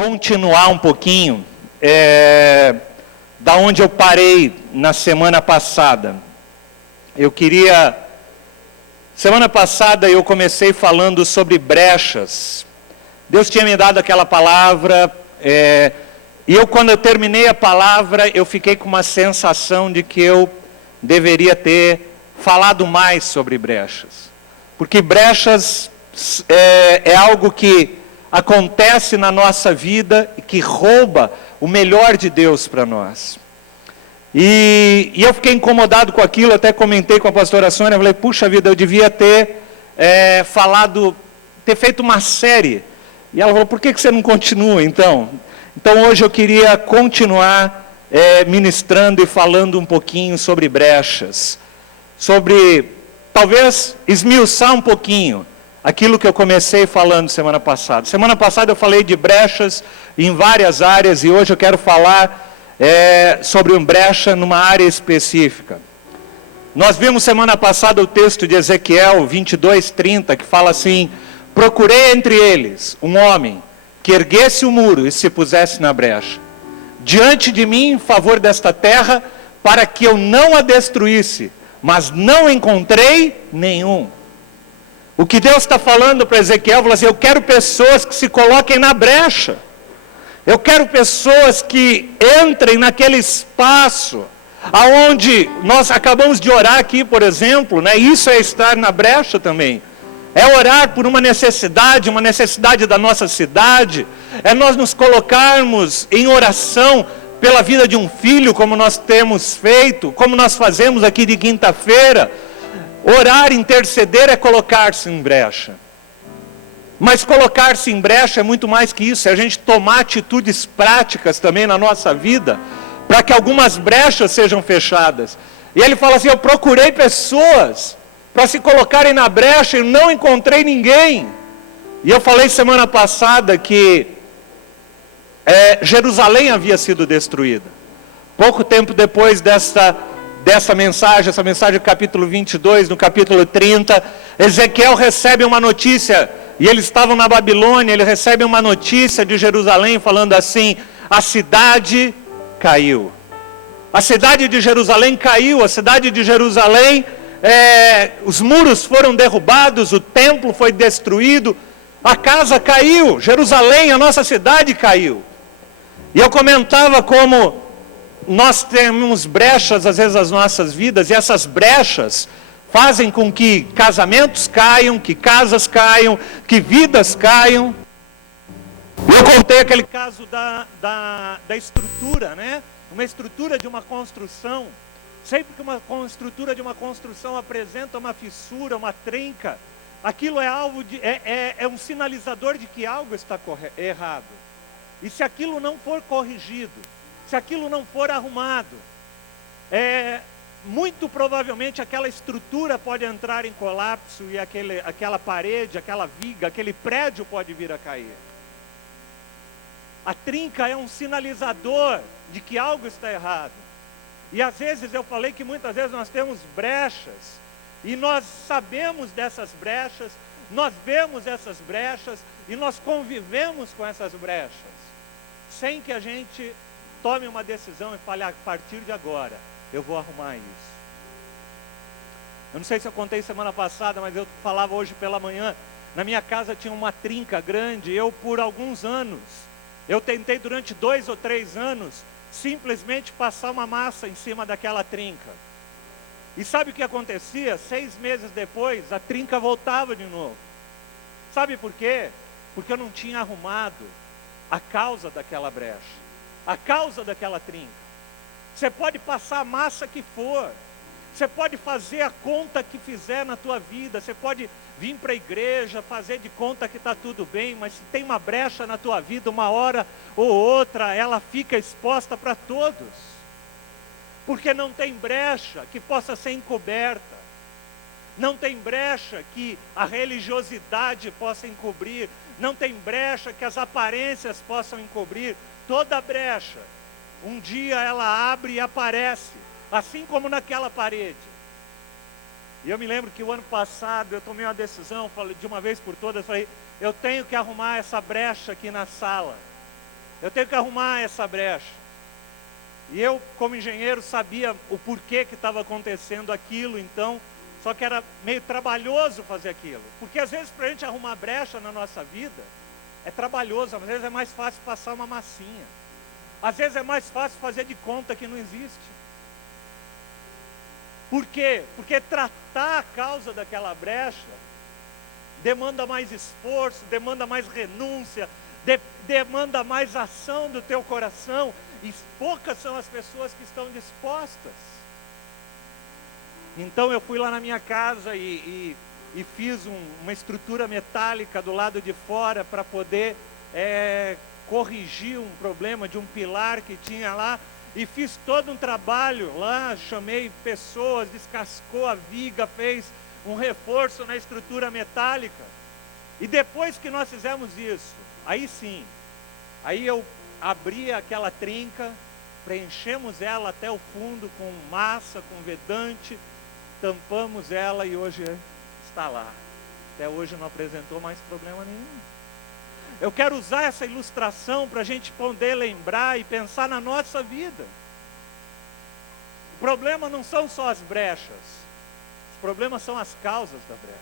continuar um pouquinho da onde eu parei na semana passada. Semana passada eu comecei falando sobre brechas. Deus tinha me dado aquela palavra, e quando eu terminei a palavra, eu fiquei com uma sensação de que eu deveria ter falado mais sobre brechas. Porque brechas é algo que acontece na nossa vida e que rouba o melhor de Deus para nós. E eu fiquei incomodado com aquilo, até comentei com a pastora Sônia, falei, puxa vida, eu devia ter ter feito uma série. E ela falou, por que você não continua então? Então hoje eu queria continuar ministrando e falando um pouquinho sobre brechas. Talvez esmiuçar um pouquinho aquilo que eu comecei falando semana passada. Semana passada eu falei de brechas em várias áreas e hoje eu quero falar sobre uma brecha numa área específica. Nós vimos semana passada o texto de Ezequiel 22:30, que fala assim: procurei entre eles um homem que erguesse o muro e se pusesse na brecha, diante de mim em favor desta terra, para que eu não a destruísse, mas não encontrei nenhum. O que Deus está falando para Ezequiel, fala assim, eu quero pessoas que se coloquem na brecha. Eu quero pessoas que entrem naquele espaço, aonde nós acabamos de orar aqui, por exemplo, né? Isso é estar na brecha também. É orar por uma necessidade da nossa cidade. É nós nos colocarmos em oração pela vida de um filho, como nós temos feito, como nós fazemos aqui de quinta-feira. Orar, interceder é colocar-se em brecha. Mas colocar-se em brecha é muito mais que isso, é a gente tomar atitudes práticas também na nossa vida, para que algumas brechas sejam fechadas. E ele fala assim, eu procurei pessoas para se colocarem na brecha e não encontrei ninguém. E eu falei semana passada que Jerusalém havia sido destruída. Pouco tempo depois dessa mensagem, essa mensagem do capítulo 22, no capítulo 30, Ezequiel recebe uma notícia, e eles estavam na Babilônia, ele recebe uma notícia de Jerusalém falando assim, a cidade caiu. A cidade de Jerusalém caiu, a cidade de Jerusalém, os muros foram derrubados, o templo foi destruído, a casa caiu, Jerusalém, a nossa cidade caiu. E eu comentava como nós temos brechas às vezes nas nossas vidas, e essas brechas fazem com que casamentos caiam, que casas caiam, que vidas caiam. Eu contei aquele caso da estrutura, né? Uma estrutura de uma construção. Sempre que uma estrutura de uma construção apresenta uma fissura, uma trinca, aquilo é um sinalizador de que algo está errado. E se aquilo não for corrigido, se aquilo não for arrumado, muito provavelmente aquela estrutura pode entrar em colapso e aquela parede, aquela viga, aquele prédio pode vir a cair. A trinca é um sinalizador de que algo está errado. E às vezes eu falei que muitas vezes nós temos brechas, e nós sabemos dessas brechas, nós vemos essas brechas, e nós convivemos com essas brechas, sem que a gente tome uma decisão e fale, a partir de agora, eu vou arrumar isso. Eu não sei se eu contei semana passada, mas eu falava hoje pela manhã, na minha casa tinha uma trinca grande, por alguns anos, eu tentei durante 2 ou 3 anos, simplesmente passar uma massa em cima daquela trinca. E sabe o que acontecia? 6 meses depois, a trinca voltava de novo. Sabe por quê? Porque eu não tinha arrumado a causa daquela brecha, a causa daquela trinca. Você pode passar a massa que for, você pode fazer a conta que fizer na tua vida, você pode vir para a igreja, fazer de conta que está tudo bem, mas se tem uma brecha na tua vida, uma hora ou outra, ela fica exposta para todos. Porque não tem brecha que possa ser encoberta. Não tem brecha que a religiosidade possa encobrir. Não tem brecha que as aparências possam encobrir. Toda brecha, um dia ela abre e aparece, assim como naquela parede. E eu me lembro que o ano passado eu tomei uma decisão, falei de uma vez por todas, falei, eu tenho que arrumar essa brecha aqui na sala. eu tenho que arrumar essa brecha. E eu, como engenheiro, sabia o porquê que estava acontecendo aquilo, então, só que era meio trabalhoso fazer aquilo. Porque às vezes para a gente arrumar brecha na nossa vida, é trabalhoso, às vezes é mais fácil passar uma massinha. Às vezes é mais fácil fazer de conta que não existe. Por quê? Porque tratar a causa daquela brecha demanda mais esforço, demanda mais renúncia, demanda mais ação do teu coração, e poucas são as pessoas que estão dispostas. Então eu fui lá na minha casa e fiz uma estrutura metálica do lado de fora para poder corrigir um problema de um pilar que tinha lá, e fiz todo um trabalho lá, chamei pessoas, descascou a viga, fez um reforço na estrutura metálica. E depois que nós fizemos isso, aí sim, aí eu abri aquela trinca, preenchemos ela até o fundo com massa, com vedante, tampamos ela e hoje está lá. Até hoje não apresentou mais problema nenhum. Eu quero usar essa ilustração para a gente poder lembrar e pensar na nossa vida. O problema não são só as brechas, os problemas são as causas da brecha.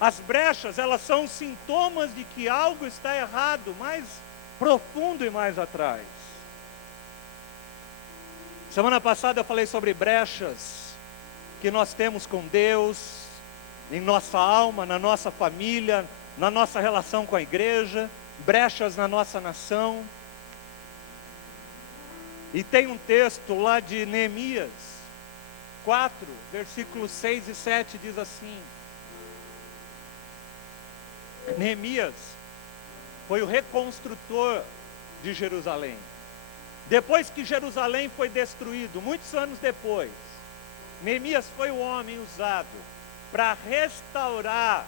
As brechas, elas são sintomas de que algo está errado, mais profundo e mais atrás. Semana passada eu falei sobre brechas que nós temos com Deus, em nossa alma, na nossa família, na nossa relação com a igreja, brechas na nossa nação. E tem um texto lá de Neemias 4, versículos 6 e 7, diz assim: Neemias foi o reconstrutor de Jerusalém. Depois que Jerusalém foi destruído, muitos anos depois, Neemias foi o homem usado para restaurar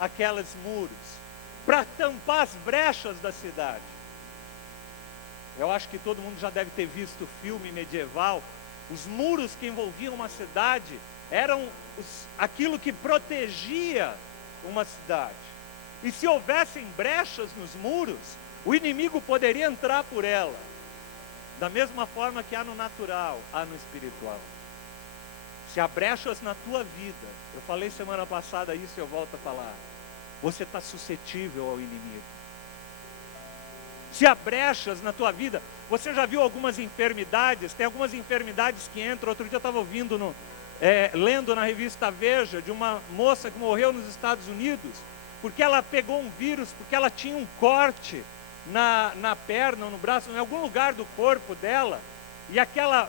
aqueles muros, para tampar as brechas da cidade. Eu acho que todo mundo já deve ter visto o filme medieval. Os muros que envolviam uma cidade eram aquilo que protegia uma cidade. E se houvessem brechas nos muros, o inimigo poderia entrar por ela. Da mesma forma que há no natural, há no espiritual. Se há brechas na tua vida, eu falei semana passada isso e eu volto a falar, você está suscetível ao inimigo. Se há brechas na tua vida, você já viu algumas enfermidades? Tem algumas enfermidades que entram. Outro dia eu estava lendo na revista Veja de uma moça que morreu nos Estados Unidos, porque ela pegou um vírus, porque ela tinha um corte na perna, no braço, em algum lugar do corpo dela, e aquela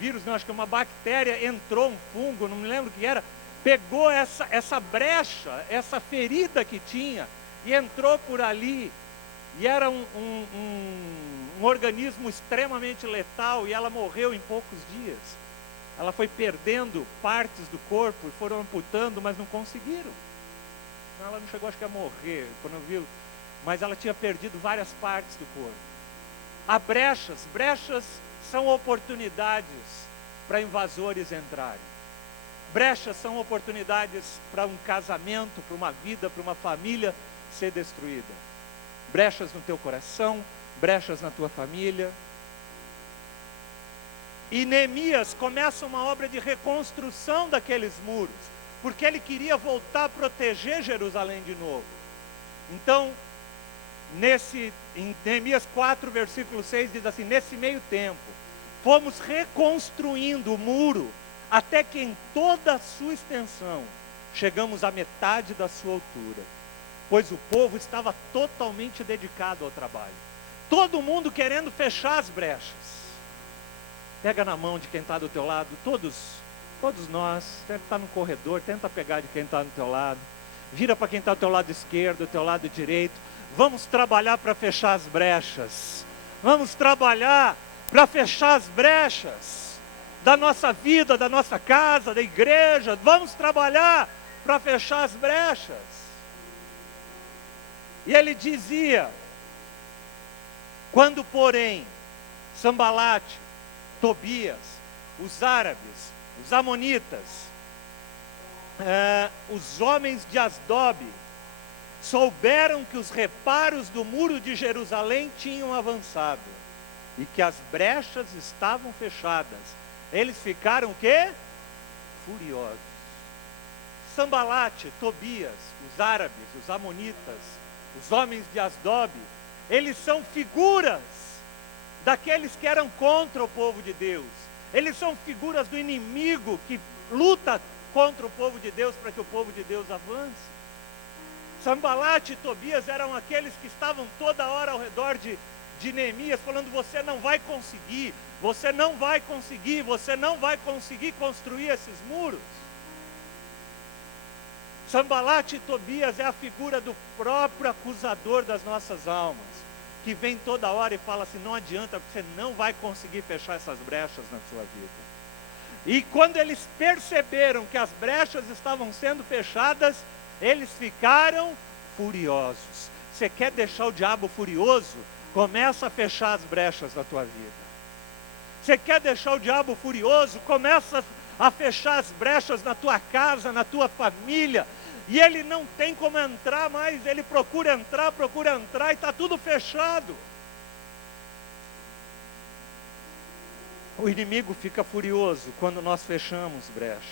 vírus, não, acho que é uma bactéria, entrou, um fungo, não me lembro o que era, pegou essa brecha, essa ferida que tinha, e entrou por ali, e era um organismo extremamente letal, e ela morreu em poucos dias. Ela foi perdendo partes do corpo, e foram amputando, mas não conseguiram. Ela não chegou, acho que a morrer, quando eu vi, mas ela tinha perdido várias partes do corpo. Há brechas são oportunidades para invasores entrarem. Brechas são oportunidades para um casamento, para uma vida, para uma família ser destruída. Brechas no teu coração, brechas na tua família. E Neemias começa uma obra de reconstrução daqueles muros, porque ele queria voltar a proteger Jerusalém de novo. Então, em Neemias 4, versículo 6, diz assim: nesse meio tempo, fomos reconstruindo o muro, até que em toda a sua extensão, chegamos à metade da sua altura, pois o povo estava totalmente dedicado ao trabalho. Todo mundo querendo fechar as brechas. Pega na mão de quem está do teu lado, todos nós, tenta estar no corredor, tenta pegar de quem está do teu lado, vira para quem está do teu lado esquerdo, do teu lado direito. Vamos trabalhar para fechar as brechas. Vamos trabalhar para fechar as brechas da nossa vida, da nossa casa, da igreja. Vamos trabalhar para fechar as brechas. E ele dizia: quando, porém, Sambalate, Tobias, os árabes, os amonitas, os homens de Asdob souberam que os reparos do muro de Jerusalém tinham avançado e que as brechas estavam fechadas. Eles ficaram o quê? Furiosos. Sambalate, Tobias, os árabes, os amonitas, os homens de Asdob, eles são figuras daqueles que eram contra o povo de Deus. Eles são figuras do inimigo que luta contra o povo de Deus para que o povo de Deus avance. Sambalate e Tobias eram aqueles que estavam toda hora ao redor de Neemias, falando: você não vai conseguir, você não vai conseguir, você não vai conseguir construir esses muros. Sambalate e Tobias é a figura do próprio acusador das nossas almas, que vem toda hora e fala assim: não adianta, você não vai conseguir fechar essas brechas na sua vida. E quando eles perceberam que as brechas estavam sendo fechadas, eles ficaram furiosos. Você quer deixar o diabo furioso? Começa a fechar as brechas da tua vida. Você quer deixar o diabo furioso? Começa a fechar as brechas na tua casa, na tua família. E ele não tem como entrar mais, ele procura entrar e está tudo fechado. O inimigo fica furioso quando nós fechamos brechas.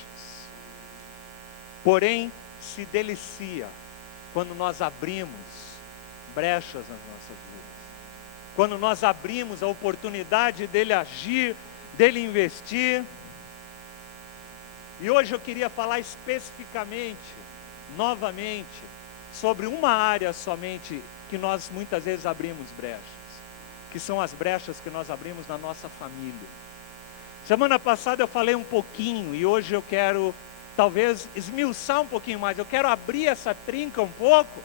Porém, se delicia quando nós abrimos brechas nas nossas vidas. Quando nós abrimos a oportunidade dele agir, dele investir. E hoje eu queria falar especificamente, novamente, sobre uma área somente que nós muitas vezes abrimos brechas, que são as brechas que nós abrimos na nossa família. Semana passada eu falei um pouquinho e hoje eu quero talvez esmiuçar um pouquinho mais. Eu quero abrir essa trinca um pouco,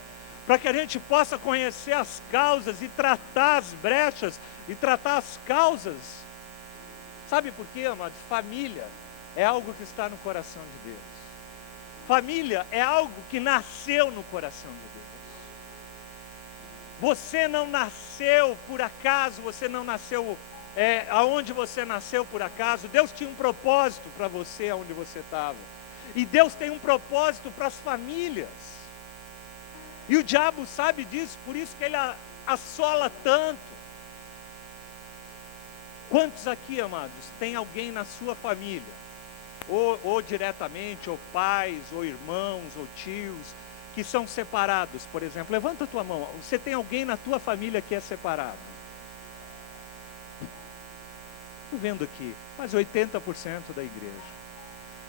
para que a gente possa conhecer as causas e tratar as brechas e tratar as causas. Sabe por quê, amados? Família é algo que está no coração de Deus. Família é algo que nasceu no coração de Deus. Você não nasceu por acaso, você não nasceu aonde você nasceu por acaso. Deus tinha um propósito para você aonde você estava. E Deus tem um propósito para as famílias. E o diabo sabe disso, por isso que ele assola tanto. Quantos aqui, amados, tem alguém na sua família, ou diretamente, ou pais, ou irmãos, ou tios, que são separados, por exemplo? Levanta a tua mão. Você tem alguém na tua família que é separado? Estou vendo aqui, quase 80% da igreja.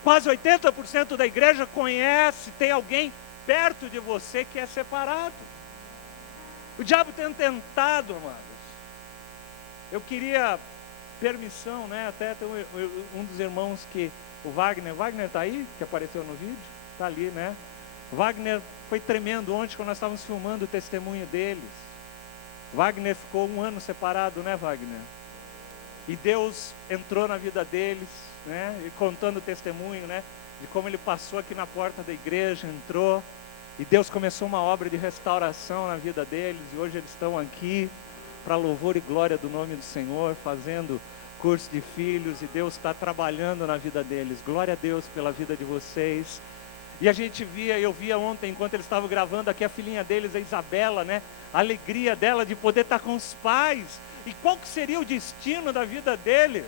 Quase 80% da igreja conhece, tem alguém perto de você que é separado. O diabo tem tentado, amados. Eu queria permissão, né? Até tem um dos irmãos que, o Wagner está aí, que apareceu no vídeo? Está ali, né? Wagner foi tremendo ontem quando nós estávamos filmando o testemunho deles. Wagner ficou 1 ano separado, né, Wagner? E Deus entrou na vida deles, né? E contando o testemunho, né? De como ele passou aqui na porta da igreja, entrou, e Deus começou uma obra de restauração na vida deles, e hoje eles estão aqui, para louvor e glória do nome do Senhor, fazendo curso de filhos, e Deus está trabalhando na vida deles. Glória a Deus pela vida de vocês. E a gente eu via ontem, enquanto eles estavam gravando aqui, a filhinha deles, a Isabela, né? A alegria dela de poder estar com os pais. E qual que seria o destino da vida deles,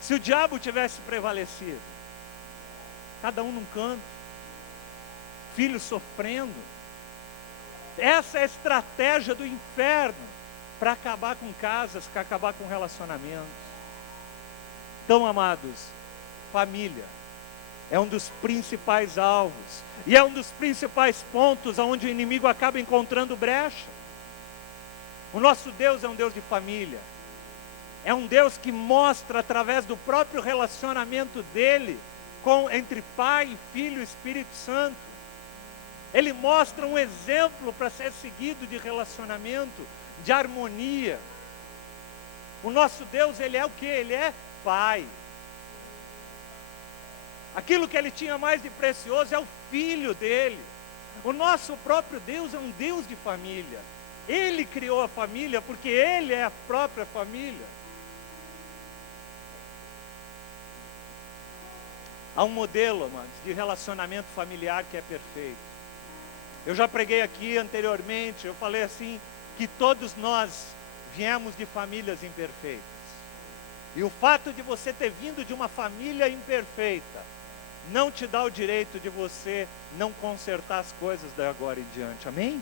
se o diabo tivesse prevalecido? Cada um num canto, filhos sofrendo. Essa é a estratégia do inferno, para acabar com casas, para acabar com relacionamentos. Então, amados, família é um dos principais alvos, e é um dos principais pontos onde o inimigo acaba encontrando brecha. O nosso Deus é um Deus de família. É um Deus que mostra através do próprio relacionamento dele entre Pai, Filho e Espírito Santo. Ele mostra um exemplo para ser seguido de relacionamento, de harmonia. O nosso Deus, ele é o quê? Ele é Pai. Aquilo que ele tinha mais de precioso é o Filho dele. O nosso próprio Deus é um Deus de família. Ele criou a família porque Ele é a própria família. Há um modelo, amados, de relacionamento familiar que é perfeito. Eu já preguei aqui anteriormente, eu falei assim, que todos nós viemos de famílias imperfeitas. E o fato de você ter vindo de uma família imperfeita, não te dá o direito de você não consertar as coisas da agora em diante, amém?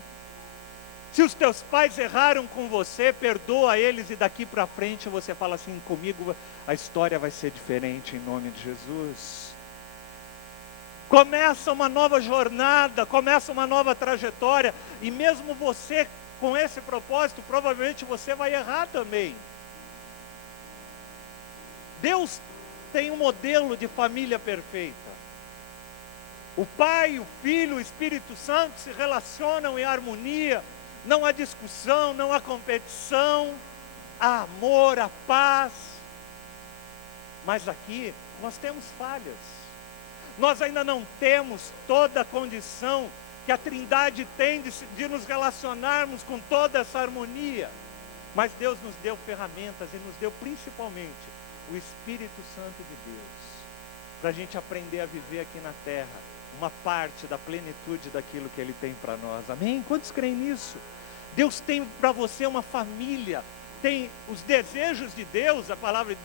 Se os teus pais erraram com você, perdoa eles e daqui para frente você fala assim, comigo a história vai ser diferente em nome de Jesus. Começa uma nova jornada, começa uma nova trajetória, e mesmo você com esse propósito, provavelmente você vai errar também. Deus tem um modelo de família perfeita. O Pai, o Filho, o Espírito Santo se relacionam em harmonia, não há discussão, não há competição, há amor, há paz. Mas aqui nós temos falhas. Nós ainda não temos toda a condição que a Trindade tem de nos relacionarmos com toda essa harmonia. Mas Deus nos deu ferramentas e nos deu principalmente o Espírito Santo de Deus, para a gente aprender a viver aqui na terra, uma parte da plenitude daquilo que Ele tem para nós, amém? Quantos creem nisso? Deus tem para você uma família, tem os desejos de Deus, a palavra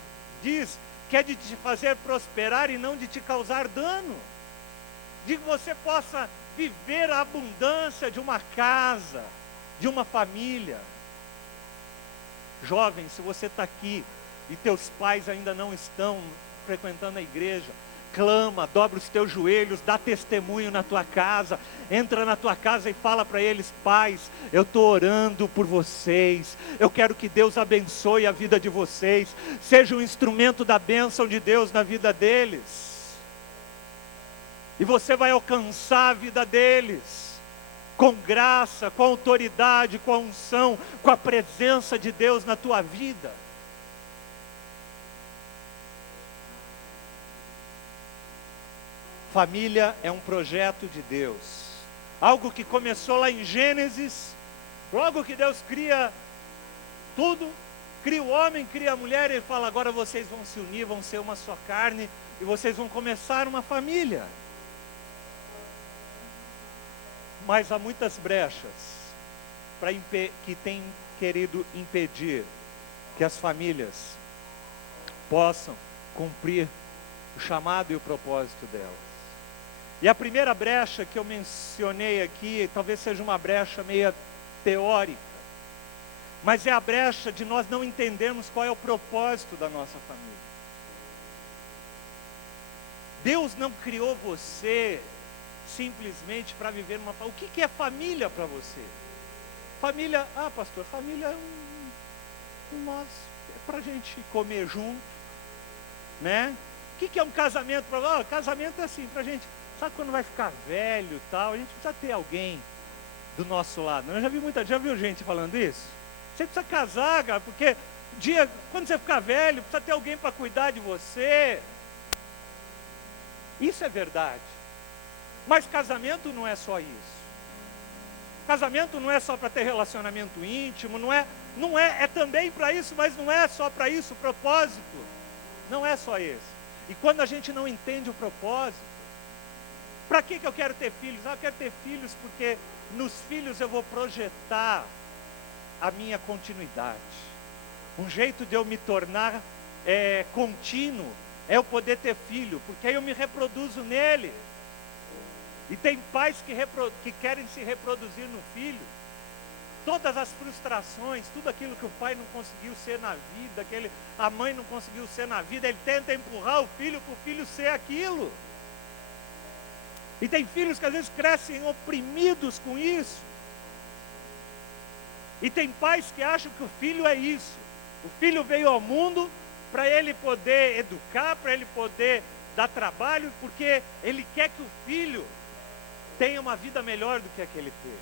diz, que é de te fazer prosperar e não de te causar dano, de que você possa viver a abundância de uma casa, de uma família. Jovem, se você está aqui, e teus pais ainda não estão frequentando a igreja, clama, dobra os teus joelhos, dá testemunho na tua casa, entra na tua casa e fala para eles, pais, eu estou orando por vocês, eu quero que Deus abençoe a vida de vocês, seja um instrumento da bênção de Deus na vida deles, e você vai alcançar a vida deles, com graça, com autoridade, com a unção, com a presença de Deus na tua vida. Família é um projeto de Deus, algo que começou lá em Gênesis, logo que Deus cria tudo, cria o homem, cria a mulher, Ele fala, agora vocês vão se unir, vão ser uma só carne, e vocês vão começar uma família. Mas há muitas brechas que têm querido impedir que as famílias possam cumprir o chamado e o propósito delas. E a primeira brecha que eu mencionei aqui, talvez seja uma brecha meio teórica, mas é a brecha de nós não entendermos qual é o propósito da nossa família. Deus não criou você simplesmente para viver uma família. O que é família para você? Família, pastor, família é é para a gente comer junto, né? O que é um casamento para você? Casamento é assim, para a gente, sabe quando vai ficar velho e tal, a gente precisa ter alguém do nosso lado. Eu já viu gente falando isso? Você precisa casar, cara, porque quando você ficar velho, precisa ter alguém para cuidar de você. Isso é verdade. Mas casamento não é só isso. Casamento não é só para ter relacionamento íntimo, é também para isso, mas não é só para isso, o propósito não é só esse. E quando a gente não entende o propósito, para que eu quero ter filhos? Eu quero ter filhos porque nos filhos eu vou projetar a minha continuidade. Um jeito de eu me tornar contínuo é eu poder ter filho, porque aí eu me reproduzo nele. E tem pais que querem se reproduzir no filho. Todas as frustrações, tudo aquilo que o pai não conseguiu ser na vida, a mãe não conseguiu ser na vida, ele tenta empurrar o filho para o filho ser aquilo. E tem filhos que às vezes crescem oprimidos com isso. E tem pais que acham que o filho é isso. O filho veio ao mundo para ele poder educar, para ele poder dar trabalho, porque ele quer que o filho tenha uma vida melhor do que a que ele teve.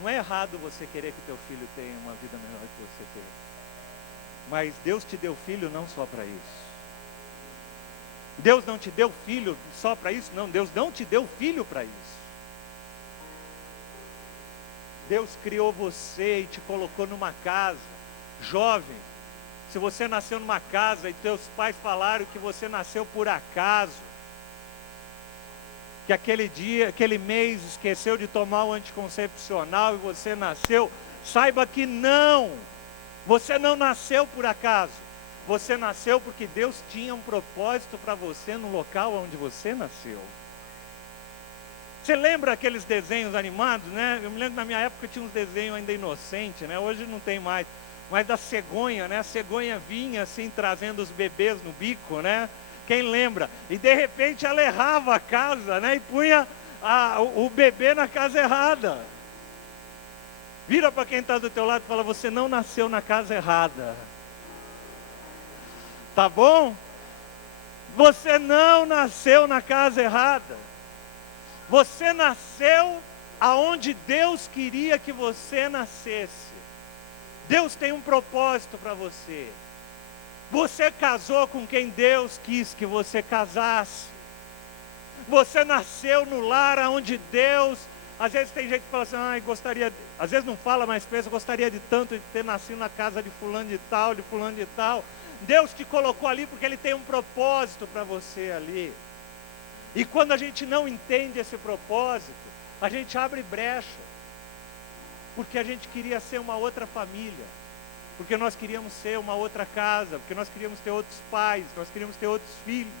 Não é errado você querer que teu filho tenha uma vida melhor do que você teve. Mas Deus te deu filho não só para isso. Deus não te deu filho só para isso? Não, Deus não te deu filho para isso. Deus criou você e te colocou numa casa. Jovem, se você nasceu numa casa e teus pais falaram que você nasceu por acaso, que aquele dia, aquele mês esqueceu de tomar o anticoncepcional e você nasceu, saiba que não, você não nasceu por acaso, você nasceu porque Deus tinha um propósito para você no local onde você nasceu. Você lembra aqueles desenhos animados, né? Eu me lembro, na minha época tinha uns desenhos ainda inocentes, né? Hoje não tem mais, mas da cegonha, né? A cegonha vinha assim, trazendo os bebês no bico, né? Quem lembra? E de repente ela errava a casa, né? E punha o bebê na casa errada. Vira para quem está do teu lado e fala: você não nasceu na casa errada. Tá bom? Você não nasceu na casa errada. Você nasceu aonde Deus queria que você nascesse. Deus tem um propósito para você. Você casou com quem Deus quis que você casasse. Você nasceu no lar onde Deus... Às vezes tem gente que fala assim: ai, gostaria... Às vezes não fala, mas pensa: gostaria de tanto de ter nascido na casa de fulano de tal, de fulano de tal. Deus te colocou ali porque Ele tem um propósito para você ali. E quando a gente não entende esse propósito, a gente abre brecha. Porque a gente queria ser uma outra família. Porque nós queríamos ser uma outra casa, porque nós queríamos ter outros pais, nós queríamos ter outros filhos,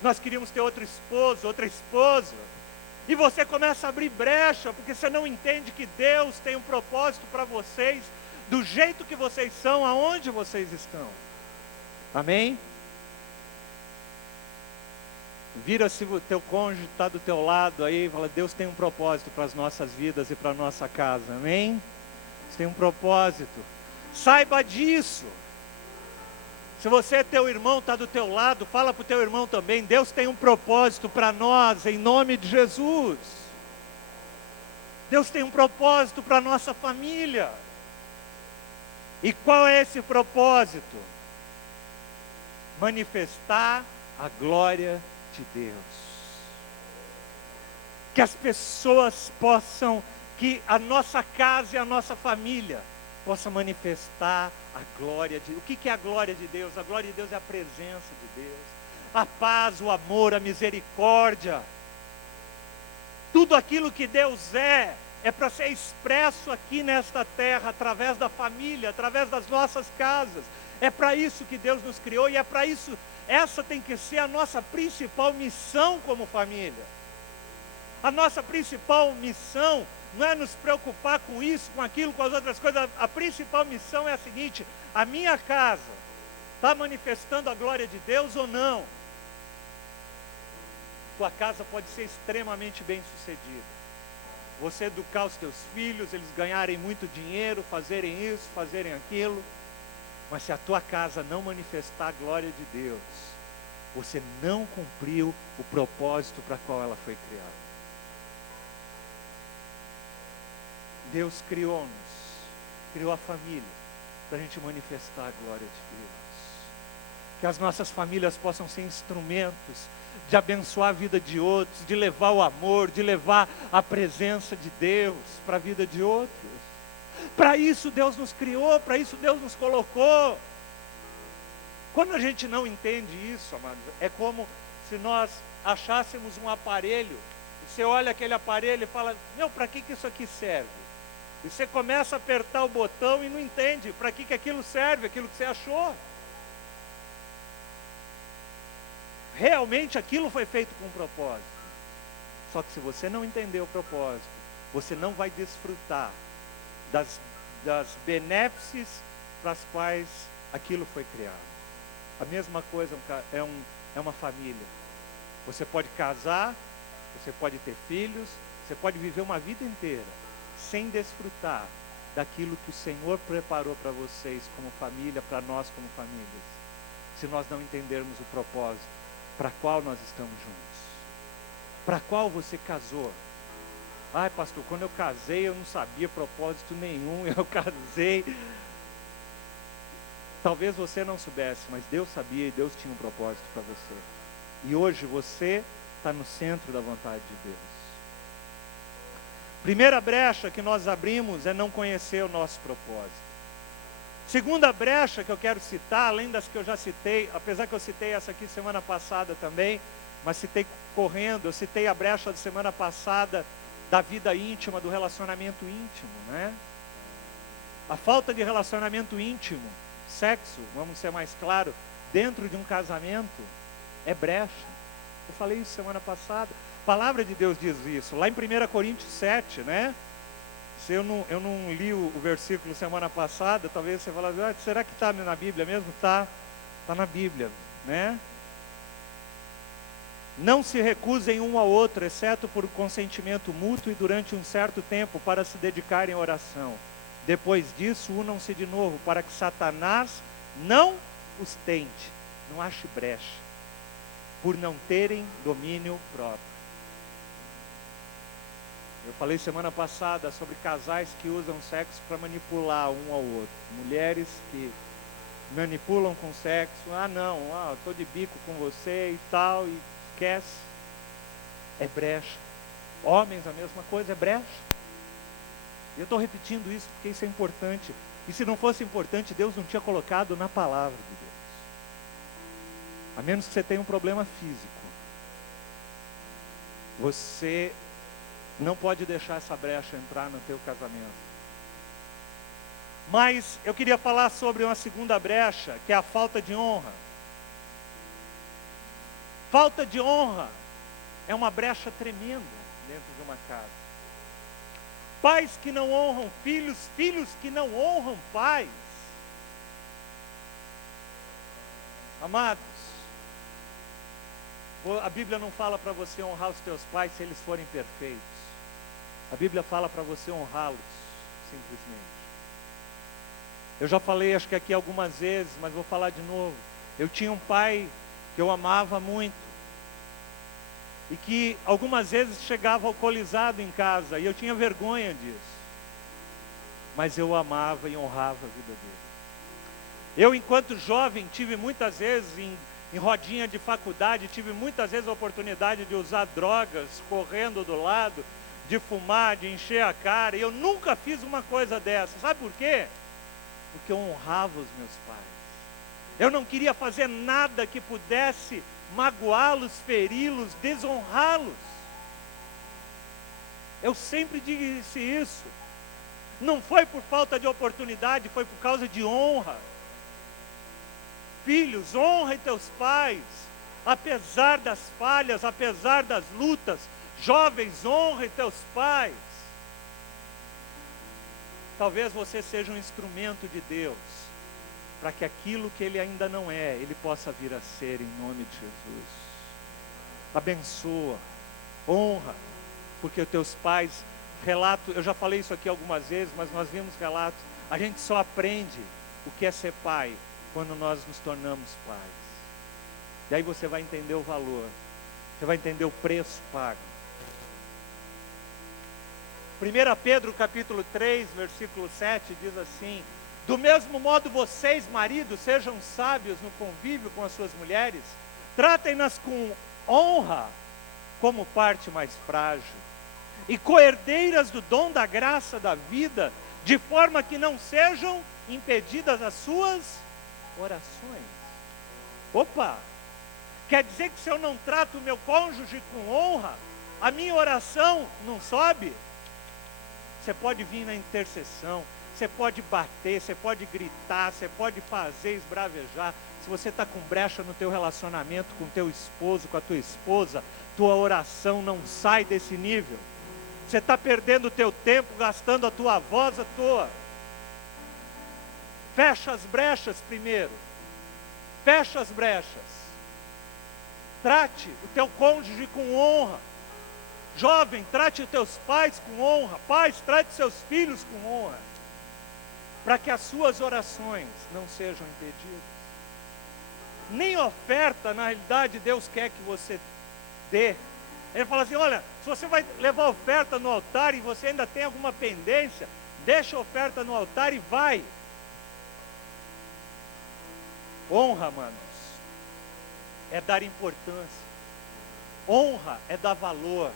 nós queríamos ter outro esposo, outra esposa, e você começa a abrir brecha, porque você não entende que Deus tem um propósito para vocês, do jeito que vocês são, aonde vocês estão. Amém? Vira se o teu cônjuge está do teu lado aí, fala: Deus tem um propósito para as nossas vidas e para a nossa casa, amém? Deus tem um propósito. Saiba disso. Se você é teu irmão, está do teu lado, fala para o teu irmão também: Deus tem um propósito para nós, em nome de Jesus. Deus tem um propósito para a nossa família. E qual é esse propósito? Manifestar a glória de Deus. Que as pessoas possam, que a nossa casa e a nossa família possa manifestar a glória de Deus. O que é a glória de Deus? A glória de Deus é a presença de Deus, a paz, o amor, a misericórdia. Tudo aquilo que Deus é para ser expresso aqui nesta terra, através da família, através das nossas casas. É para isso que Deus nos criou, e é para isso, essa tem que ser a nossa principal missão como família. A nossa principal missão não é nos preocupar com isso, com aquilo, com as outras coisas. A principal missão é a seguinte: a minha casa está manifestando a glória de Deus ou não? Tua casa pode ser extremamente bem sucedida. Você educar os teus filhos, eles ganharem muito dinheiro, fazerem isso, fazerem aquilo. Mas se a tua casa não manifestar a glória de Deus, você não cumpriu o propósito para qual ela foi criada. Deus criou-nos, criou a família, para a gente manifestar a glória de Deus. Que as nossas famílias possam ser instrumentos de abençoar a vida de outros, de levar o amor, de levar a presença de Deus para a vida de outros. Para isso Deus nos criou, para isso Deus nos colocou. Quando a gente não entende isso, amados, é como se nós achássemos um aparelho, você olha aquele aparelho e fala: meu, para que isso aqui serve? E você começa a apertar o botão e não entende para que aquilo serve, aquilo que você achou. Realmente aquilo foi feito com um propósito. Só que se você não entender o propósito, você não vai desfrutar das benéfices para as quais aquilo foi criado. A mesma coisa é uma família. Você pode casar, você pode ter filhos, você pode viver uma vida inteira sem desfrutar daquilo que o Senhor preparou para vocês como família, para nós como famílias, se nós não entendermos o propósito para qual nós estamos juntos, para qual você casou. Ai, pastor, quando eu casei eu não sabia propósito nenhum, eu casei. Talvez você não soubesse, mas Deus sabia, e Deus tinha um propósito para você. E hoje você está no centro da vontade de Deus. Primeira brecha que nós abrimos é não conhecer o nosso propósito. Segunda brecha que eu quero citar, além das que eu já citei, apesar que eu citei essa aqui semana passada também, mas citei correndo, eu citei a brecha da semana passada da vida íntima, do relacionamento íntimo, né? A falta de relacionamento íntimo, sexo, vamos ser mais claro, dentro de um casamento, é brecha. Eu falei isso semana passada. A palavra de Deus diz isso, lá em 1 Coríntios 7, né? Se eu não li o versículo semana passada, talvez você fale, será que está na Bíblia mesmo? Está na Bíblia, né? Não se recusem um ao outro, exceto por consentimento mútuo e durante um certo tempo, para se dedicarem à oração. Depois disso, unam-se de novo, para que Satanás não os tente, não ache brecha, por não terem domínio próprio. Eu falei semana passada sobre casais que usam sexo para manipular um ao outro. Mulheres que manipulam com sexo. Eu estou de bico com você e tal, e esquece. É brecha. Homens, a mesma coisa, é brecha. E eu estou repetindo isso porque isso é importante. E se não fosse importante, Deus não tinha colocado na palavra de Deus. A menos que você tenha um problema físico. Você não pode deixar essa brecha entrar no teu casamento. Mas eu queria falar sobre uma segunda brecha, que é a falta de honra. Falta de honra é uma brecha tremenda dentro de uma casa. Pais que não honram filhos, filhos que não honram pais. Amados, a Bíblia não fala para você honrar os teus pais se eles forem perfeitos. A Bíblia fala para você honrá-los, simplesmente. Eu já falei, acho que aqui algumas vezes, mas vou falar de novo. Eu tinha um pai que eu amava muito. E que algumas vezes chegava alcoolizado em casa, e eu tinha vergonha disso. Mas eu amava e honrava a vida dele. Eu, enquanto jovem, tive muitas vezes em rodinha de faculdade, tive muitas vezes a oportunidade de usar drogas, correndo do lado, de fumar, de encher a cara, e eu nunca fiz uma coisa dessa. Sabe por quê? Porque eu honrava os meus pais. Eu não queria fazer nada que pudesse magoá-los, feri-los, desonrá-los. Eu sempre disse isso. Não foi por falta de oportunidade, foi por causa de honra. Filhos, honre teus pais, apesar das falhas, apesar das lutas. Jovens, honre teus pais. Talvez você seja um instrumento de Deus, para que aquilo que ele ainda não é, ele possa vir a ser em nome de Jesus. Abençoa, honra, porque os teus pais, relato, eu já falei isso aqui algumas vezes, mas nós vimos relatos, a gente só aprende o que é ser pai quando nós nos tornamos pais. E aí você vai entender o valor, você vai entender o preço pago. 1 Pedro capítulo 3, versículo 7 diz assim: do mesmo modo vocês, maridos, sejam sábios no convívio com as suas mulheres, tratem-nas com honra como parte mais frágil, e coerdeiras do dom da graça da vida, de forma que não sejam impedidas as suas orações. Opa! Quer dizer que se eu não trato o meu cônjuge com honra, a minha oração não sobe? Você pode vir na intercessão, você pode bater, você pode gritar, você pode fazer, esbravejar. Se você está com brecha no teu relacionamento com o teu esposo, com a tua esposa, tua oração não sai desse nível. Você está perdendo o teu tempo, gastando a tua voz à toa. Fecha as brechas primeiro. Fecha as brechas. Trate o teu cônjuge com honra. Jovem, trate os teus pais com honra. Pais, trate seus filhos com honra, para que as suas orações não sejam impedidas. Nem oferta, na realidade, Deus quer que você dê. Ele fala assim, olha, se você vai levar oferta no altar e você ainda tem alguma pendência, deixa a oferta no altar e vai. Honra, manos, é dar importância. Honra é dar valor.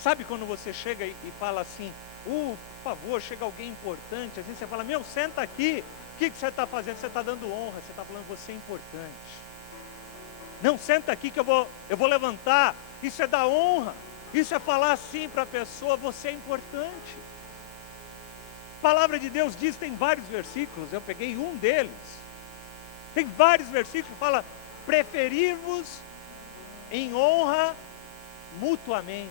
Sabe quando você chega e fala assim, por favor, chega alguém importante, às vezes você fala, meu, senta aqui, o que você está fazendo? Você está dando honra, você está falando, você é importante. Não, senta aqui que eu vou levantar. Isso é dar honra. Isso é falar assim para a pessoa, você é importante. A palavra de Deus diz, tem vários versículos, eu peguei um deles. Tem vários versículos que fala, preferir-vos em honra mutuamente.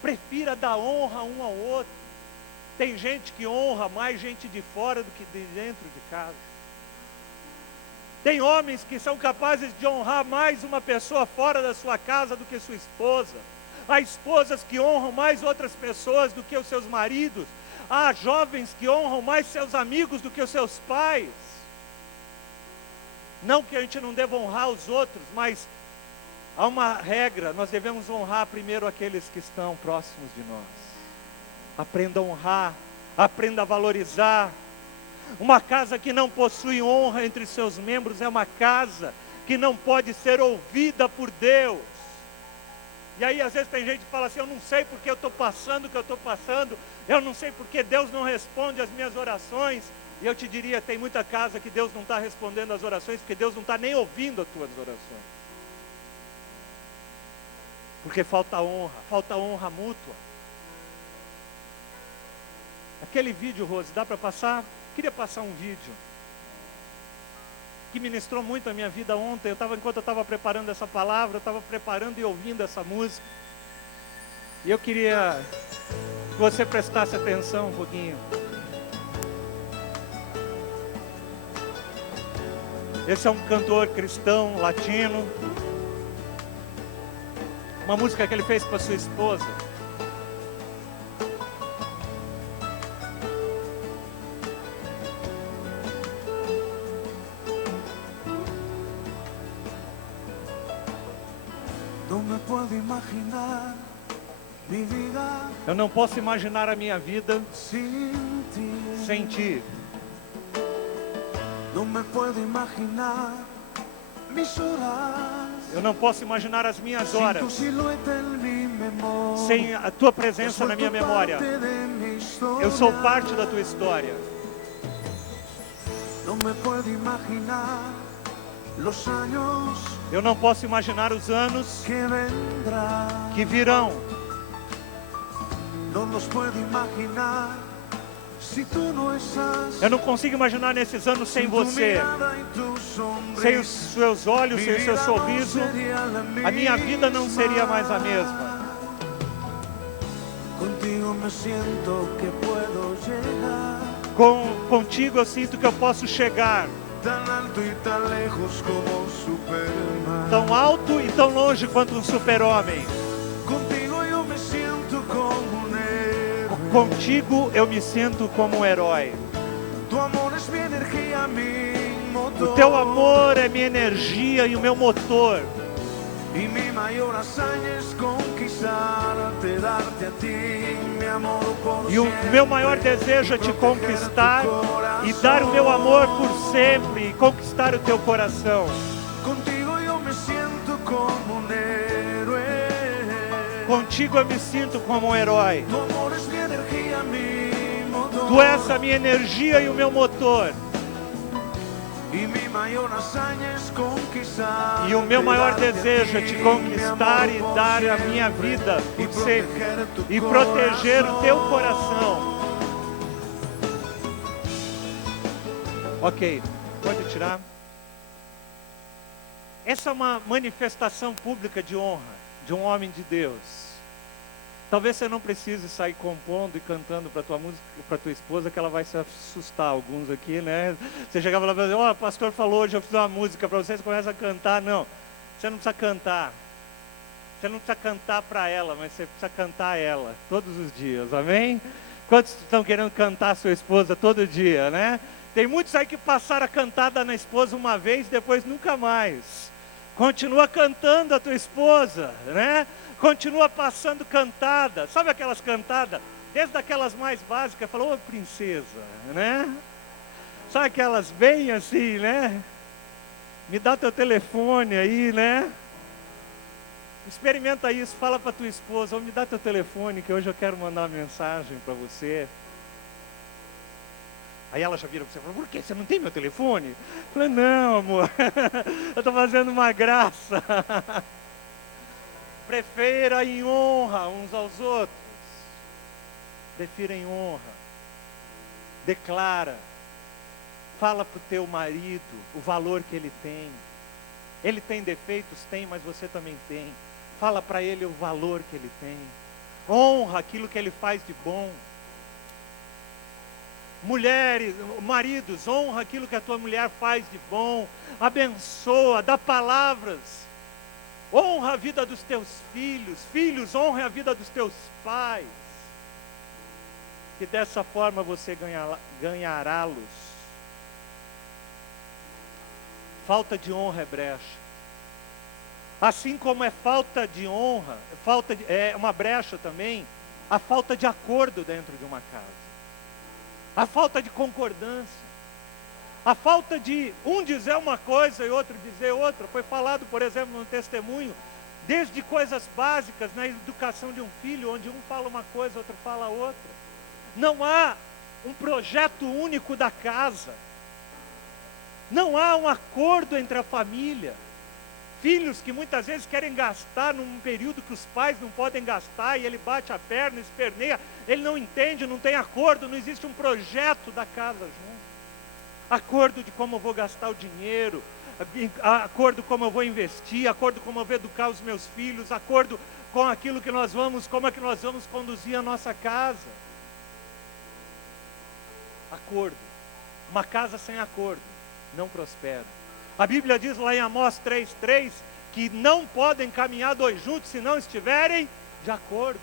Prefira dar honra um ao outro. Tem gente que honra mais gente de fora do que de dentro de casa. Tem homens que são capazes de honrar mais uma pessoa fora da sua casa do que sua esposa. Há esposas que honram mais outras pessoas do que os seus maridos. Há jovens que honram mais seus amigos do que os seus pais. Não que a gente não deva honrar os outros, mas há uma regra, nós devemos honrar primeiro aqueles que estão próximos de nós. Aprenda a honrar, aprenda a valorizar. Uma casa que não possui honra entre seus membros é uma casa que não pode ser ouvida por Deus. E aí às vezes tem gente que fala assim, eu não sei porque eu estou passando o que eu estou passando, eu não sei porque Deus não responde as minhas orações. E eu te diria, tem muita casa que Deus não está respondendo as orações, porque Deus não está nem ouvindo as tuas orações. Porque falta honra mútua. Aquele vídeo, Rose, dá para passar? Queria passar um vídeo que ministrou muito a minha vida ontem. Enquanto eu estava preparando essa palavra, eu estava preparando e ouvindo essa música. E eu queria que você prestasse atenção um pouquinho. Esse é um cantor cristão, latino. Uma música que ele fez para sua esposa. Eu não posso imaginar a minha vida sem ti. Eu não posso imaginar as minhas horas sem a tua presença na minha memória. Eu sou parte da tua história. Eu não posso imaginar os anos que virão. Eu não consigo imaginar nesses anos sem você. Sem os seus olhos, sem o seu sorriso, a minha vida não seria mais a mesma. Contigo eu sinto que eu posso chegar. Tão alto e tão longe quanto um super-homem. Contigo eu me sinto como um herói. O teu amor é minha energia e o meu motor. E o meu maior desejo é te conquistar e dar o meu amor por sempre e conquistar o teu coração. Contigo eu me sinto como um herói. Tu és a minha energia e o meu motor. E o meu maior desejo é te conquistar e dar a minha vida por sempre e proteger o teu coração. Ok, pode tirar. Essa é uma manifestação pública de honra de um homem de Deus. Talvez você não precise sair compondo e cantando para tua música, para tua esposa, que ela vai se assustar, alguns aqui, né? Você chegava lá e falava, ó, o pastor falou, hoje eu fiz uma música para vocês, começa a cantar. Não, você não precisa cantar. Você não precisa cantar para ela, mas você precisa cantar ela, todos os dias, amém? Quantos estão querendo cantar a sua esposa todo dia, né? Tem muitos aí que passaram a cantada na esposa uma vez, depois nunca mais. Continua cantando a tua esposa, né? Continua passando cantada. Sabe aquelas cantadas? Desde aquelas mais básicas, falou, ô princesa, né? Sabe aquelas bem assim, né? Me dá teu telefone aí, né? Experimenta isso, fala para tua esposa, me dá teu telefone que hoje eu quero mandar uma mensagem para você. Aí ela já vira para você e fala, por quê? Você não tem meu telefone? Eu falei, não, amor, eu estou fazendo uma graça. Prefira em honra uns aos outros. Prefira em honra. Declara. Fala para o teu marido o valor que ele tem. Ele tem defeitos? Tem, mas você também tem. Fala para ele o valor que ele tem. Honra aquilo que ele faz de bom. Mulheres, maridos, honra aquilo que a tua mulher faz de bom. Abençoa, dá palavras. Honra a vida dos teus filhos. Filhos, honra a vida dos teus pais. Que dessa forma você ganhará-los. Falta de honra é brecha. Assim como é falta de honra, é uma brecha também, a falta de acordo dentro de uma casa. A falta de concordância. A falta de um dizer uma coisa e outro dizer outra. Foi falado, por exemplo, no testemunho, desde coisas básicas na educação de um filho, onde um fala uma coisa, outro fala outra. Não há um projeto único da casa. Não há um acordo entre a família. Filhos que muitas vezes querem gastar num período que os pais não podem gastar, e ele bate a perna, esperneia, ele não entende, não tem acordo, não existe um projeto da casa junto. Acordo de como eu vou gastar o dinheiro, acordo como eu vou investir, acordo como eu vou educar os meus filhos, acordo com aquilo que nós vamos, como é que nós vamos conduzir a nossa casa. Acordo. Uma casa sem acordo não prospera. A Bíblia diz lá em Amós 3:3 que não podem caminhar dois juntos se não estiverem de acordo.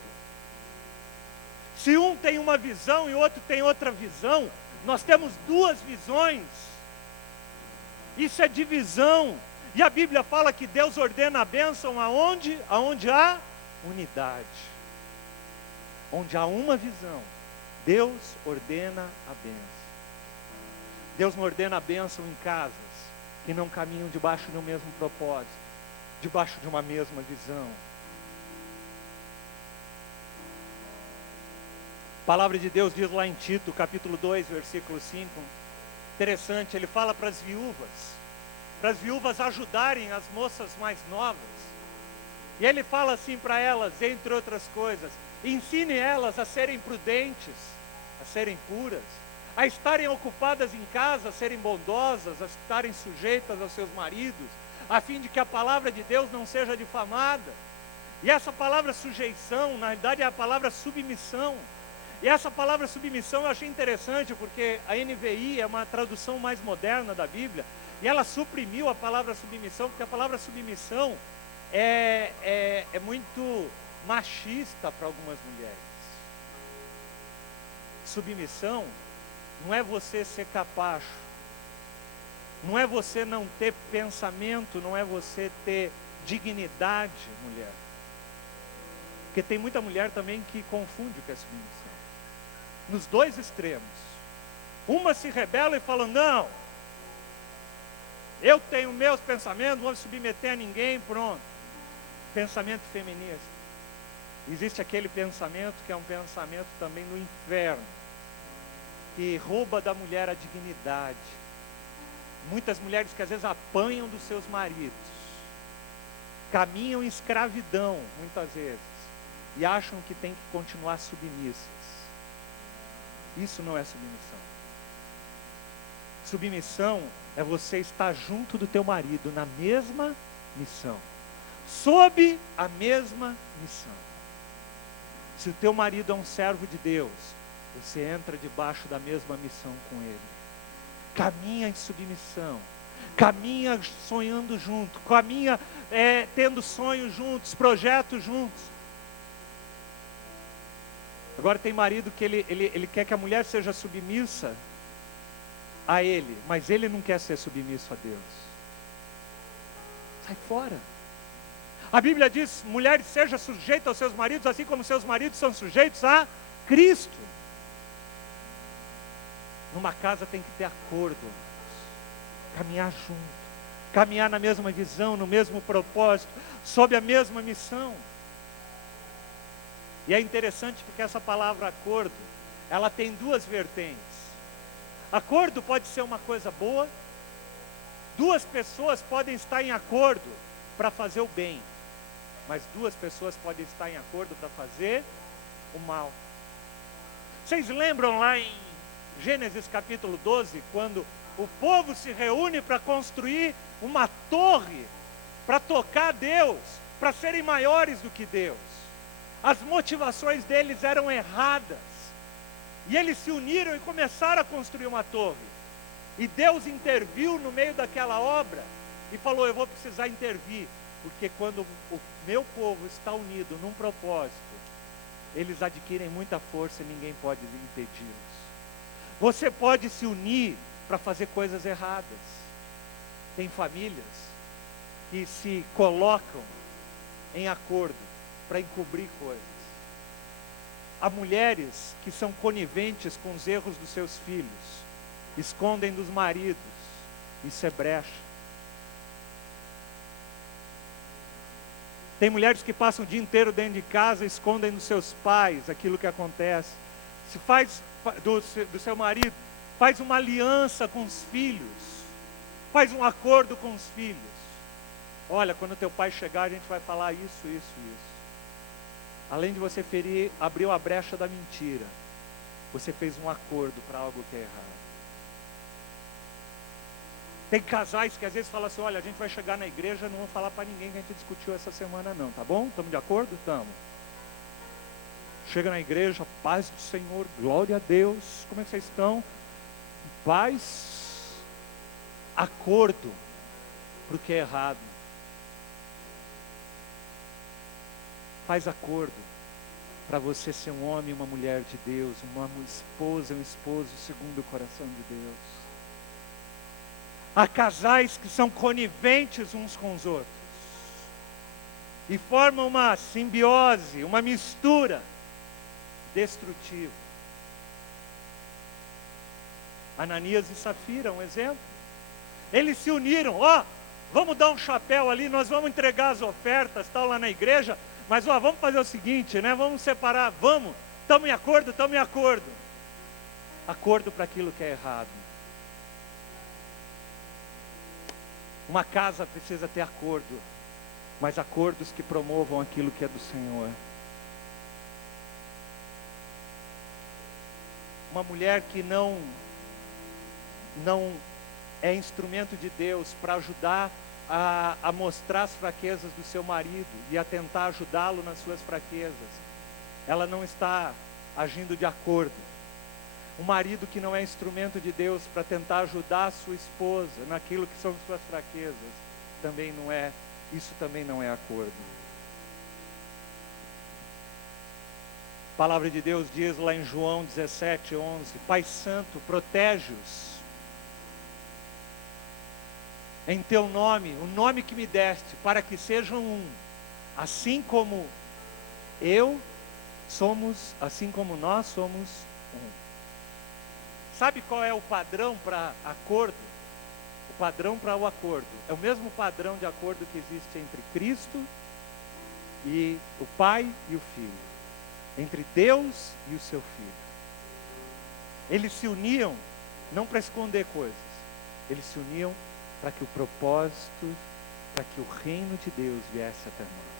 Se um tem uma visão e o outro tem outra visão, nós temos duas visões. Isso é divisão. E a Bíblia fala que Deus ordena a bênção aonde? Aonde há unidade. Onde há uma visão, Deus ordena a bênção. Deus não ordena a bênção em casas que não caminham debaixo do mesmo propósito, debaixo de uma mesma visão. A palavra de Deus diz lá em Tito, capítulo 2, versículo 5, interessante, ele fala para as viúvas ajudarem as moças mais novas. E ele fala assim para elas, entre outras coisas, ensine elas a serem prudentes, a serem puras, a estarem ocupadas em casa, a serem bondosas, a estarem sujeitas aos seus maridos, a fim de que a palavra de Deus não seja difamada. E essa palavra sujeição, na realidade é a palavra submissão. E essa palavra submissão eu achei interessante, porque a NVI é uma tradução mais moderna da Bíblia, e ela suprimiu a palavra submissão, porque a palavra submissão é muito machista para algumas mulheres. Submissão não é você ser capacho, não é você não ter pensamento, não é você ter dignidade, mulher. Porque tem muita mulher também que confunde o que é submissão. Nos dois extremos. Uma se rebela e fala, não, eu tenho meus pensamentos, não vou me submeter a ninguém, pronto. Pensamento feminista. Existe aquele pensamento que é um pensamento também do inferno, que rouba da mulher a dignidade. Muitas mulheres que às vezes apanham dos seus maridos, caminham em escravidão, muitas vezes, e acham que tem que continuar submissas. Isso não é submissão. Submissão é você estar junto do teu marido na mesma missão, sob a mesma missão. Se o teu marido é um servo de Deus, você entra debaixo da mesma missão com ele. Caminha em submissão, caminha sonhando junto, caminha tendo sonhos juntos, projetos juntos. Agora tem marido que ele quer que a mulher seja submissa a ele, mas ele não quer ser submisso a Deus. Sai fora. A Bíblia diz, mulheres, sejam sujeitas aos seus maridos, assim como seus maridos são sujeitos a Cristo. Numa casa tem que ter acordo, caminhar junto, caminhar na mesma visão, no mesmo propósito, sob a mesma missão. E é interessante porque essa palavra acordo, ela tem duas vertentes. Acordo pode ser uma coisa boa. Duas pessoas podem estar em acordo para fazer o bem, mas duas pessoas podem estar em acordo para fazer o mal. Vocês lembram lá em Gênesis capítulo 12, quando o povo se reúne para construir uma torre, para tocar Deus, para serem maiores do que Deus? As motivações deles eram erradas, e eles se uniram e começaram a construir uma torre, e Deus interviu no meio daquela obra, e falou: eu vou precisar intervir, porque quando o meu povo está unido num propósito, eles adquirem muita força e ninguém pode impedi-los. Você pode se unir para fazer coisas erradas. Tem famílias que se colocam em acordo para encobrir coisas. Há mulheres que são coniventes com os erros dos seus filhos, escondem dos maridos. Isso é brecha. Tem mulheres que passam o dia inteiro dentro de casa, escondem dos seus pais aquilo que acontece. Se faz do seu marido, faz uma aliança com os filhos, faz um acordo com os filhos. Olha, quando teu pai chegar, a gente vai falar isso. Além de você ferir, abriu a brecha da mentira, você fez um acordo para algo que é errado. Tem casais que às vezes falam assim: olha, a gente vai chegar na igreja, não vamos falar para ninguém que a gente discutiu essa semana não, tá bom? Estamos de acordo? Estamos. Chega na igreja, paz do Senhor, glória a Deus, como é que vocês estão? Paz, acordo para o que é errado. Faz acordo para você ser um homem e uma mulher de Deus, uma esposa e um esposo segundo o coração de Deus. Há casais que são coniventes uns com os outros e formam uma simbiose, uma mistura destrutiva. Ananias e Safira, um exemplo. Eles se uniram: vamos dar um chapéu ali, nós vamos entregar as ofertas, tal, lá na igreja, mas vamos fazer o seguinte, né? Vamos separar, estamos em acordo. Acordo para aquilo que é errado. Uma casa precisa ter acordo, mas acordos que promovam aquilo que é do Senhor. Uma mulher que não é instrumento de Deus para ajudar a mostrar as fraquezas do seu marido e a tentar ajudá-lo nas suas fraquezas, ela não está agindo de acordo. Um marido que não é instrumento de Deus para tentar ajudar a sua esposa naquilo que são suas fraquezas, isso também não é acordo. A palavra de Deus diz lá em João 17:11: Pai Santo, protege-os em teu nome, o nome que me deste, para que sejam um, assim como nós somos um. Sabe qual é o padrão para acordo? O padrão para o acordo é o mesmo padrão de acordo que existe entre Cristo e o Pai e o Filho, entre Deus e o seu Filho. Eles se uniam não para esconder coisas, eles se uniam para que o propósito, para que o reino de Deus viesse até nós.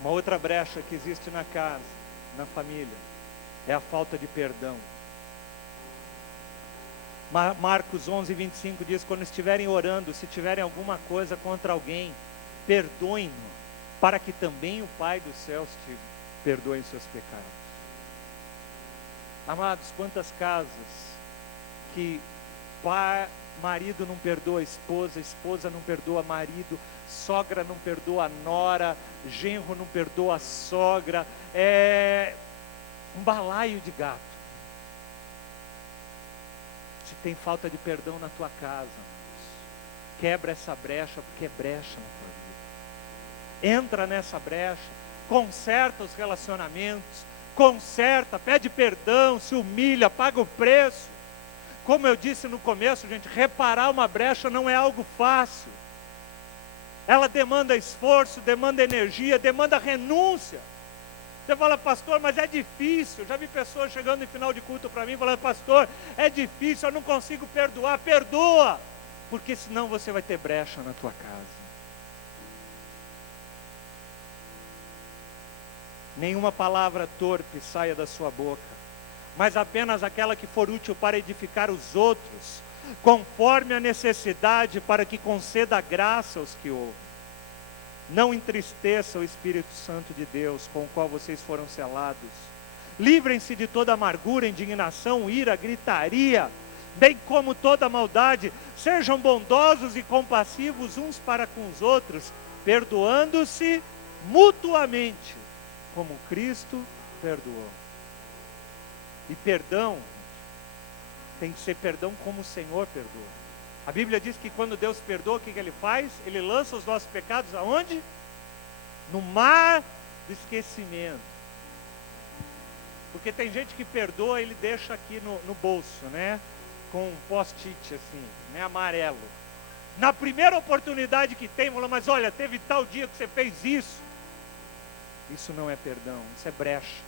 Uma outra brecha que existe na casa, na família, é a falta de perdão. Marcos 11:25 diz: quando estiverem orando, se tiverem alguma coisa contra alguém, perdoem-no, para que também o Pai dos céus te perdoe os seus pecados. Amados, quantas casas que marido não perdoa a esposa não perdoa marido, sogra não perdoa a nora, genro não perdoa a sogra, um balaio de gato. Se tem falta de perdão na tua casa, quebra essa brecha, porque é brecha na tua vida. Entra nessa brecha, conserta os relacionamentos, pede perdão, se humilha, paga o preço. Como eu disse no começo, gente, reparar uma brecha não é algo fácil. Ela demanda esforço, demanda energia, demanda renúncia. Você fala, pastor, mas é difícil. Já vi pessoas chegando em final de culto para mim, falando, pastor, é difícil, eu não consigo perdoar. Perdoa, porque senão você vai ter brecha na tua casa. Nenhuma palavra torpe saia da sua boca, mas apenas aquela que for útil para edificar os outros, conforme a necessidade, para que conceda graça aos que ouvem. Não entristeça o Espírito Santo de Deus, com o qual vocês foram selados. Livrem-se de toda amargura, indignação, ira, gritaria, bem como toda maldade. Sejam bondosos e compassivos uns para com os outros, perdoando-se mutuamente, como Cristo perdoou. E perdão tem que ser perdão como o Senhor perdoou. A Bíblia diz que quando Deus perdoa, o que Ele faz? Ele lança os nossos pecados aonde? No mar do esquecimento. Porque tem gente que perdoa, ele deixa aqui no bolso, né? Com um post-it assim, né? Amarelo. Na primeira oportunidade que tem, fala, mas olha, teve tal dia que você fez isso. Isso não é perdão, isso é brecha.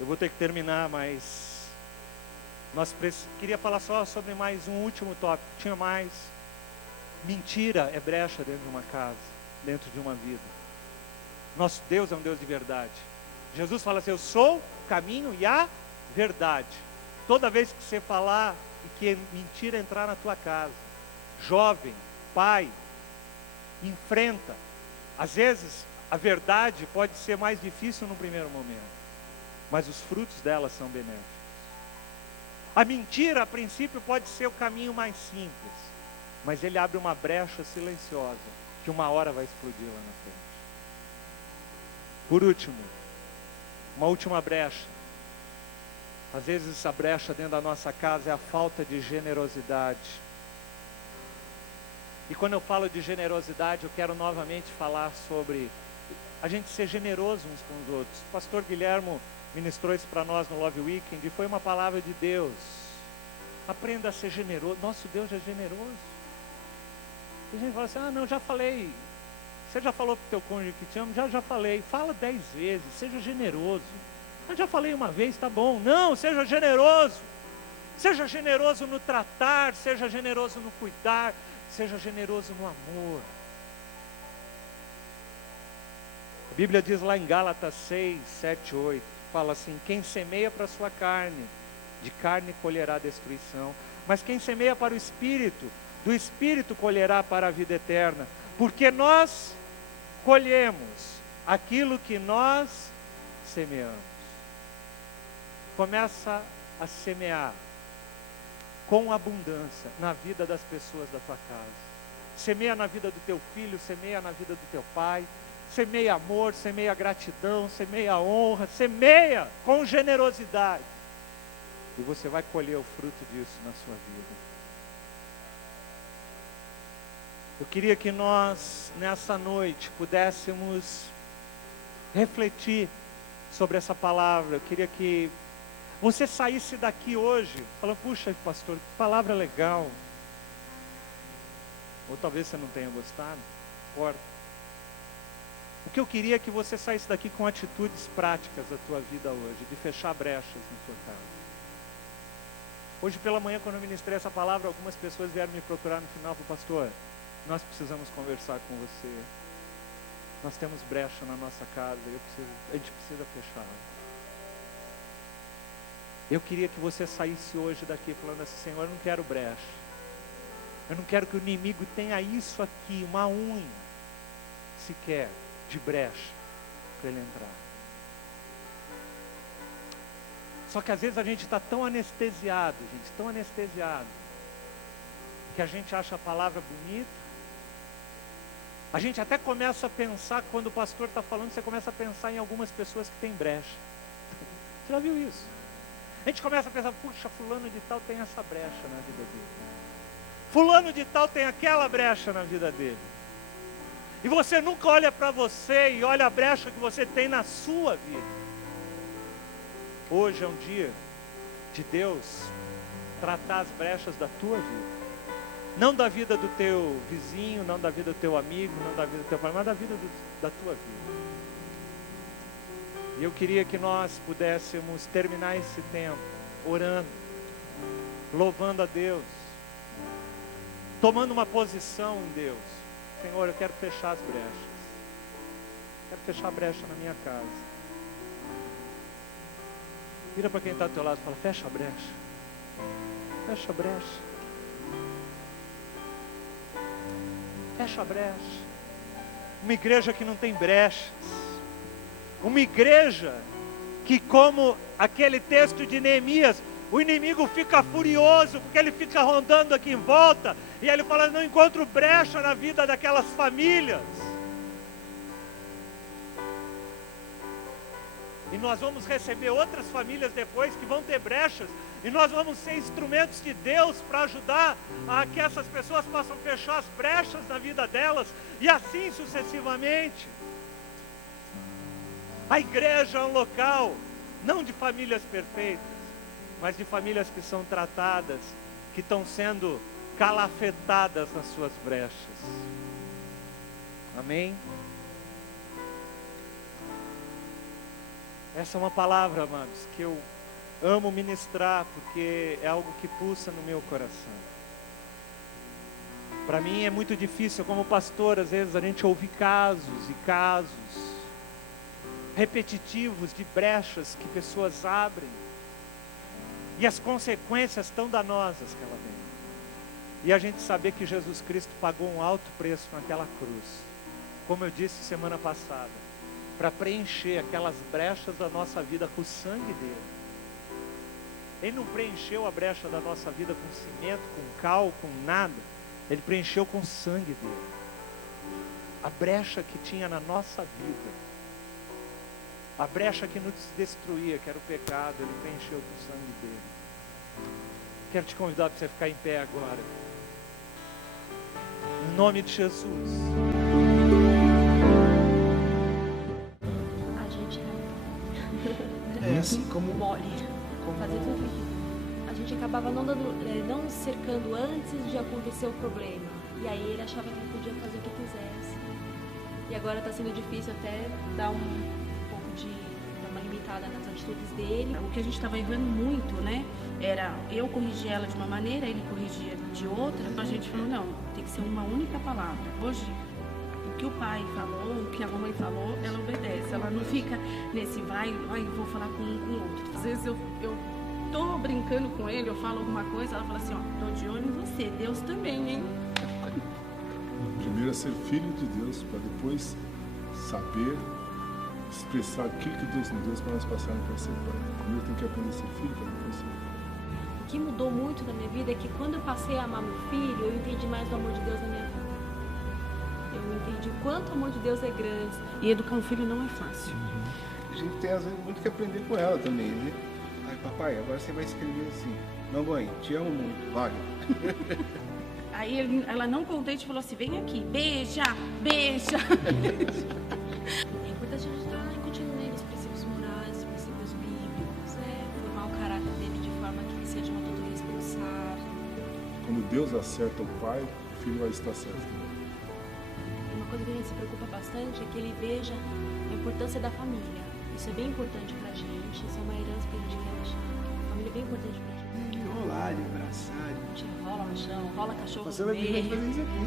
Eu vou ter que terminar, mas queria falar só sobre mais um último tópico. Tinha mais. Mentira é brecha dentro de uma casa, dentro de uma vida. Nosso Deus é um Deus de verdade. Jesus fala assim, eu sou o caminho e a verdade. Toda vez que você falar e que mentira entrar na tua casa, jovem, pai, enfrenta. Às vezes a verdade pode ser mais difícil no primeiro momento, mas os frutos dela são benéficos. A mentira, a princípio, pode ser o caminho mais simples, mas ele abre uma brecha silenciosa, que uma hora vai explodir lá na frente. Por último, uma última brecha. Às vezes essa brecha dentro da nossa casa é a falta de generosidade. E quando eu falo de generosidade, eu quero novamente falar sobre a gente ser generoso uns com os outros. O pastor Guilhermo ministrou isso para nós no Love Weekend e foi uma palavra de Deus. Aprenda a ser generoso. Nosso Deus é generoso. E a gente fala assim, não, já falei. Você já falou para o teu cônjuge que te ama? Já falei. Fala 10 vezes, seja generoso. Eu já falei uma vez, tá bom. Não, seja generoso. Seja generoso no tratar, seja generoso no cuidar, seja generoso no amor. A Bíblia diz lá em Gálatas 6, 7, 8, fala assim, quem semeia para a sua carne, de carne colherá destruição. Mas quem semeia para o Espírito, do Espírito colherá para a vida eterna. Porque nós colhemos aquilo que nós semeamos. Começa a semear com abundância na vida das pessoas da tua casa. Semeia na vida do teu filho, semeia na vida do teu pai, semeia amor, semeia gratidão, semeia honra, semeia com generosidade. E você vai colher o fruto disso na sua vida. Eu queria que nós, nessa noite, pudéssemos refletir sobre essa palavra. Eu queria que você saísse daqui hoje, falando, puxa, pastor, que palavra legal. Ou talvez você não tenha gostado, não importa. O que eu queria é que você saísse daqui com atitudes práticas da tua vida hoje, de fechar brechas na tua casa. Hoje pela manhã, quando eu ministrei essa palavra, algumas pessoas vieram me procurar no final e falaram, pastor, nós precisamos conversar com você. Nós temos brecha na nossa casa, a gente precisa fechá-la. Eu queria que você saísse hoje daqui falando assim, Senhor, eu não quero brecha. Eu não quero que o inimigo tenha isso aqui, uma unha, sequer, de brecha, para ele entrar. Só que às vezes a gente está tão anestesiado, que a gente acha a palavra bonita. A gente até começa a pensar, quando o pastor está falando, você começa a pensar em algumas pessoas que têm brecha. Você já viu isso? A gente começa a pensar, puxa, fulano de tal tem essa brecha na vida dele. Fulano de tal tem aquela brecha na vida dele. E você nunca olha para você e olha a brecha que você tem na sua vida. Hoje é um dia de Deus tratar as brechas da tua vida. Não da vida do teu vizinho, não da vida do teu amigo, não da vida do teu pai, mas da vida do da tua vida. E eu queria que nós pudéssemos terminar esse tempo orando, louvando a Deus, tomando uma posição em Deus. Senhor, eu quero fechar as brechas. Quero fechar a brecha na minha casa. Vira para quem está ao teu lado e fala: fecha a brecha. Fecha a brecha. Fecha a brecha. Uma igreja que não tem brechas. Uma igreja que, como aquele texto de Neemias, o inimigo fica furioso, porque ele fica rondando aqui em volta, e ele fala: não encontro brecha na vida daquelas famílias. E nós vamos receber outras famílias depois que vão ter brechas, e nós vamos ser instrumentos de Deus para ajudar a que essas pessoas possam fechar as brechas na vida delas, e assim sucessivamente. A igreja é um local, não de famílias perfeitas, mas de famílias que são tratadas, que estão sendo calafetadas nas suas brechas. Amém? Essa é uma palavra, amados, que eu amo ministrar, porque é algo que pulsa no meu coração. Para mim é muito difícil, como pastor, às vezes a gente ouve casos e casos repetitivos de brechas que pessoas abrem, e as consequências tão danosas que ela vem. E a gente saber que Jesus Cristo pagou um alto preço naquela cruz, como eu disse semana passada, para preencher aquelas brechas da nossa vida com o sangue dele. Ele não preencheu a brecha da nossa vida com cimento, com cal, com nada. Ele preencheu com o sangue dele. A brecha que tinha na nossa vida, a brecha que nos destruía, que era o pecado, ele preencheu com o sangue dele. Quero te convidar para você ficar em pé agora. Em nome de Jesus. É assim como mole, fazer tudo aquilo. A gente acabava não cercando antes de acontecer o problema. E aí ele achava que ele podia fazer o que quisesse. E agora está sendo difícil até dar uma limitada nas atitudes dele. O que a gente estava errando muito, né? Era eu corrigir ela de uma maneira, ele corrigia de outra. A gente falou: não, tem que ser uma única palavra. Hoje, o que o pai falou, o que a mamãe falou, ela obedece. Ela não fica nesse vou falar com um com o outro. Às vezes eu tô brincando com ele, eu falo alguma coisa, ela fala assim: ó, tô de olho em você, Deus também, hein? primeiro é ser filho de Deus, para depois saber expressar aquilo que Deus nos deu para nós passarmos para ser pai. Primeiro tem que aprender a ser filho para depois ser pai. O que mudou muito na minha vida é que quando eu passei a amar meu filho, eu entendi mais do amor de Deus na minha vida. Eu entendi o quanto o amor de Deus é grande. E educar um filho não é fácil. A gente tem às vezes muito que aprender com ela também, né? Ai, papai, agora você vai escrever assim: mamãe, te amo muito, vai. Aí ela não contente falou assim: vem aqui, beija, beija. É importante a gente estar continuando os princípios morais, os princípios bíblicos, formar o caráter dele de forma que ele seja um adulto responsável. Quando Deus acerta o pai, o filho vai estar certo. Uma coisa que a gente se preocupa bastante é que ele veja a importância da família. Isso é bem importante pra gente, isso é uma herança que a gente quer deixar. A família é bem importante pra gente. Enrolar, abraçar. A gente rola no chão, rola cachorro Você no vai vir meio. fazer isso aqui.